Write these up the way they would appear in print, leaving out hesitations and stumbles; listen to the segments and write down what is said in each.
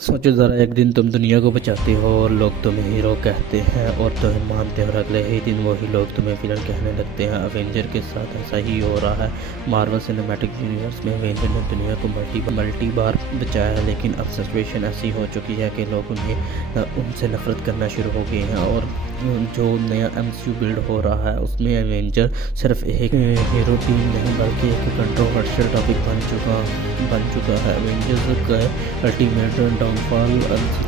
सोचो ज़रा, एक दिन तुम दुनिया को बचाते हो और लोग तुम्हें हीरो कहते हैं और तुम्हें मानते हो, और अगले ही दिन वही लोग तुम्हें विलन कहने लगते हैं। अवेंजर के साथ ऐसा ही हो रहा है। मार्वल सिनेमैटिक यूनिवर्स में अवेंजर ने दुनिया को मल्टी बार बचाया है, लेकिन अब सिचुएशन ऐसी हो चुकी है कि लोग उनसे नफरत करना शुरू हो गए हैं। और जो नया MCU बिल्ड हो रहा है उसमें अवेंजर सिर्फ एक हीरो टीम नहीं बल्कि एक कंट्रोवर्शियल टॉपिक बन चुका है। अवेंजर्स का अल्टीमेट डाउनफॉल।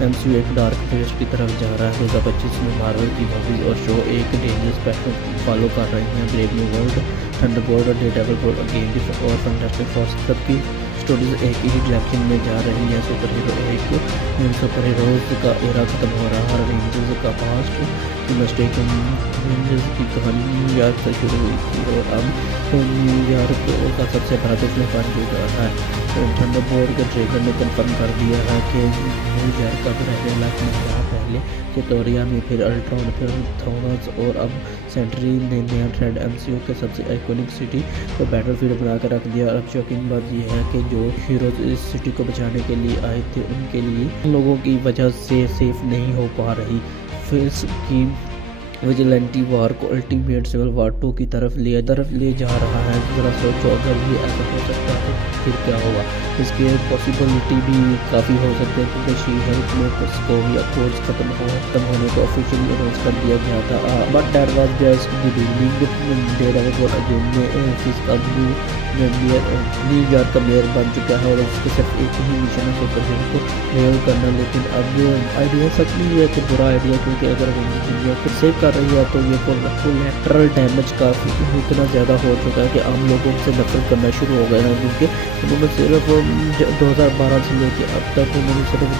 MCU एक डार्क फेज की तरफ जा रहा है। 2025 में मार्वल की मूवीज और शो एक डेंजरस पैटर्न फॉलो कर रही हैं। ब्रेव न्यू वर्ल्ड, थंडरबोल्ट और डेयरडेविल और फैंटास्टिक फोर सबकी स्टोरीज एक ही डायरेक्शन में जा रही हैं। सुपर हीरोज का एरा खत्म हो रहा है। अवेंजर्स का पास्ट की मिस्टेक अवेंजर्स की कहानी न्यूयॉर्क से शुरू हुई थी और अब न्यूयॉर्क का सबसे बड़ा दुश्मन बन चुका है। थंडरबोल्ट के ट्रेलर ने कंफर्म कर दिया है कि न्यूयॉर्क का रहने लायक नहीं रहा। पहले सितोरिया में, फिर अल्ट्रॉन, फिर थोनस और अब सेंट्री ने नया ट्रेंड MCU के सबसे आइकॉनिक सिटी को बैटलफील्ड बनाकर रख दिया। और अब शॉकिंग बात यह है कि जो हीरोज इस सिटी को बचाने के लिए आए थे उनके लिए लोगों की वजह से सेफ नहीं हो पा रही। फिल्स की विजिलेंटी वार को अल्टीमेट सिविल वार 2 की तरफ ले जा रहा है। ज़रा सोचो, अगर ये ऐसा हो सकता है तो फिर क्या होगा। इसकी पॉसिबिलिटी भी काफ़ी हो सकती है क्योंकि शी हेल्प में कोर्स खत्म होने को ऑफिशियली अनाउंस कर दिया गया था। But that was just the beginning. Daredevil again में फिश न्यूयॉर्क का मेयर बन चुका है और उसके सिर्फ एक ही मिशन है, सुपर हीरो को रेल करना। लेकिन अब आइडिया सच नहीं है कि बुरा आइडिया, क्योंकि अगर दुनिया को सेव कर रही है तो ये कोलैटरल डैमेज काफ़ी इतना ज़्यादा हो चुका है कि आम लोगों से नफरत करना शुरू हो गए हैं। क्योंकि उन्होंने सिर्फ 2012 से लेकर अब तक उन्होंने सिर्फ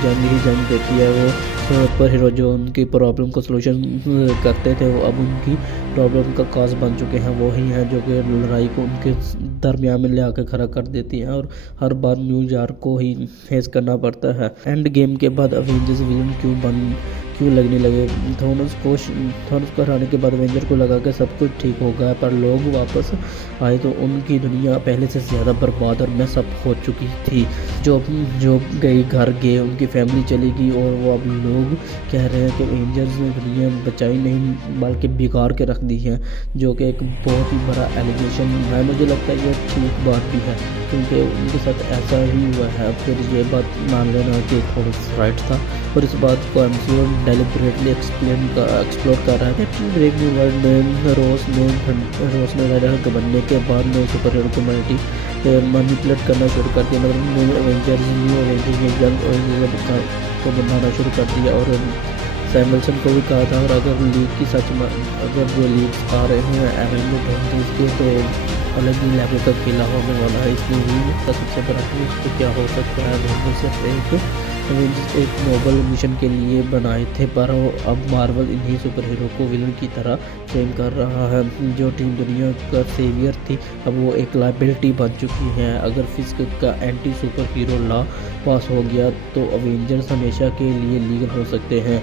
जंग देखी है। वो सुपर हीरो जो उनकी प्रॉब्लम को सलूशन करते थे वो अब उनकी प्रॉब्लम का काज बन चुके हैं। वो ही हैं जो कि लड़ाई को उनके दरमियान में ले आकर खड़ा कर देती हैं और हर बार न्यूयॉर्क को ही फेस करना पड़ता है। एंड गेम के बाद अवेंजर्स विलन क्यों लगने लगे। थोनस को हराने के बाद अवेंजर को लगा कि सब कुछ ठीक हो गया, पर लोग वापस आए तो उनकी दुनिया पहले से ज़्यादा बर्बाद और मैसअप हो चुकी थी। जो गई घर गए, उनकी फैमिली चली गई और वो अब लोग कह रहे हैं कि अवेंजर्स ने दुनिया बचाई नहीं बल्कि बिगाड़ के रख दी है, जो कि एक बहुत ही बड़ा एलिगेशन है। मुझे लगता है ये ठीक बात भी है क्योंकि उनके साथ ऐसा ही हुआ है। फिर ये बात मान लेना कि थोड़ा राइट था और इस बात को MCU डेलिबरेटली एक्सप्लोर कर रहा है। ब्रेव न्यू वर्ल्ड में रोस ने रेड बनने के बाद में सुपर हीरो को मैनिपुलेट करना शुरू कर दिया। मतलब न्यू अवेंजर्स को बनाना शुरू कर दिया और सैमुअल्सन को भी कहा था। और अगर जो लीक्स आ रहे हैं एवेंजर के तो अलग ही लेवल का खेला होने वाला है। इस मूवी का सबसे बड़ा ट्विस्ट क्या हो सकता है, सिर्फ एक नोबल मिशन के लिए बनाए थे, पर अब मार्वल इन्हीं सुपर हीरो को विलन की तरह फ्रेम कर रहा है। जो टीम दुनिया का सेवियर थी अब वो एक लाइबिलिटी बन चुकी है। अगर फिस्क का एंटी सुपर हीरो लॉ पास हो गया तो अवेंजर्स हमेशा के लिए लीगल हो सकते हैं।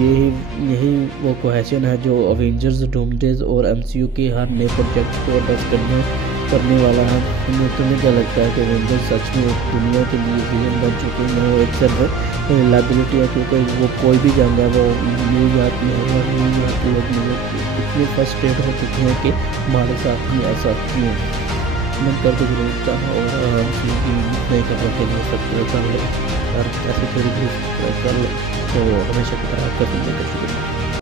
यही वो क्वेश्चन है जो अवेंजर्स, डूमडेज और MCU के हर नए प्रोजेक्ट को एड्रेस करने वाला है। तुम्हें क्या लगता है कि अवेंजर्स सच में दुनिया के लिए विलन बन चुके हैं? वो एक सिर्फ लाइबिलिटी है क्योंकि वो कोई भी जंग है वो न्यूयॉर्क में है और न्यूयॉर्क के लोग इतने फ्रस्ट्रेट हो चुके हैं कि हमारे साथ ही ऐसा क्यों। मन करके जरूर चाहा और नई खबरों के लिए सब्सक्राइब कर ले और ऐसे थोड़ी भी सब्सक्राइब कर ले तो हमेशा की तरह कर शुक्रिया।